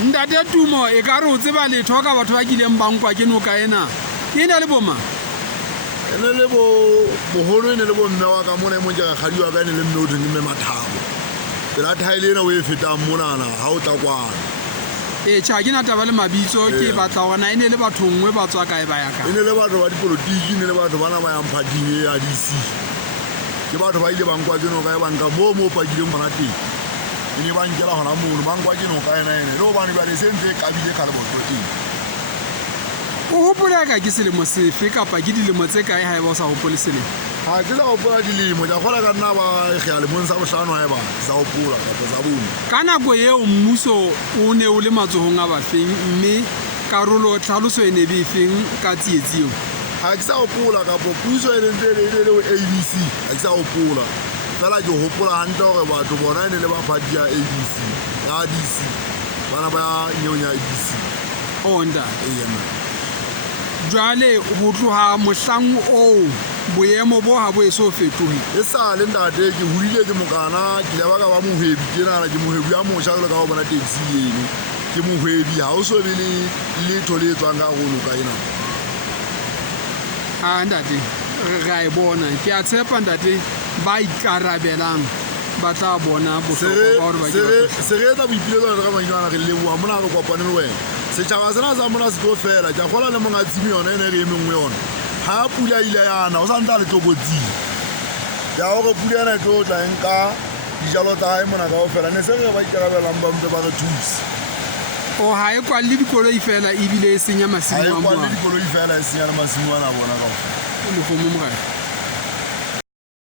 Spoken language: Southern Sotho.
Ntate Tumo e ka re o tseba letho ka batho ba kileng ba nkwa ke noka ena e ne le boma ene le bo boholo ene le bo mme wa ka mona e monja ga khadi wa ka ene le mme o theng mme mathabo pela thaile ena o e fetang monana ha o tla kwana tjha ke na taba le mabitso ke batla ona ene le batho ngwe ba tswa kae ba ya ka ene le batho ba dipolotiki ene le batho bana ba yang phating ya DC ke batho ba ile ba nkwa ke noka e banka mo pakileng bona teng ene ba nkela hona mono ba nkwa ke noka ena ene le hobane ba le sentse ka bile ka le botloteng o hopola ka ke selemo sefe kapa ke dilemo tse kae ha e ba o sa hopole selemo ha ke la hopola dilemo ja gola ka nna ba ge le monsa bohlano ha e ba sa hopola kapa sa bone ka nako eo mmuso o ne o le matsohong a bafeng mme karolo tlhaloso e ne be feng ka tsietsio ha ke sa hopola kapa puso e ntse le ABC ha ke sa hopola fela ke hopola hantle hore batho bona ene le ba party ya ABC ya DC bana ba nyonya ABC onda ena jwale ho tloha mohlang o boemo bo ha bo eso fetohe e sa le ntate ke hulile ke mokana ke leba ka ba mohwebi ke nana ke mohwebi ya mosha le ka ba bona taxi eno ke mohwebi ha o so be le letho le tswang ka go loka ena ntate ga e bona ke a tshepa ntate ba ikarabelang ba tla bona bohlokwa ba hore ba ke se re etsa boipiletso ka manyana re leboha mona re kopane le wena setjhaba sena sa mona se tlo fela ja gola le monga tsimi yona ene re emeng yona ha pula ile yana o sa ntla le tokotsing ja hore pula yana e tlo tla nka dijalo tsa hae mona ka o fela ne se re ba ikarabelang ba mpe ba re thusa o ha e kwa le dikoloi fela ebile e senya masimo a ha e kwa bona le dikoloi fela e senya le masimo ana bona ka o le fomo mogae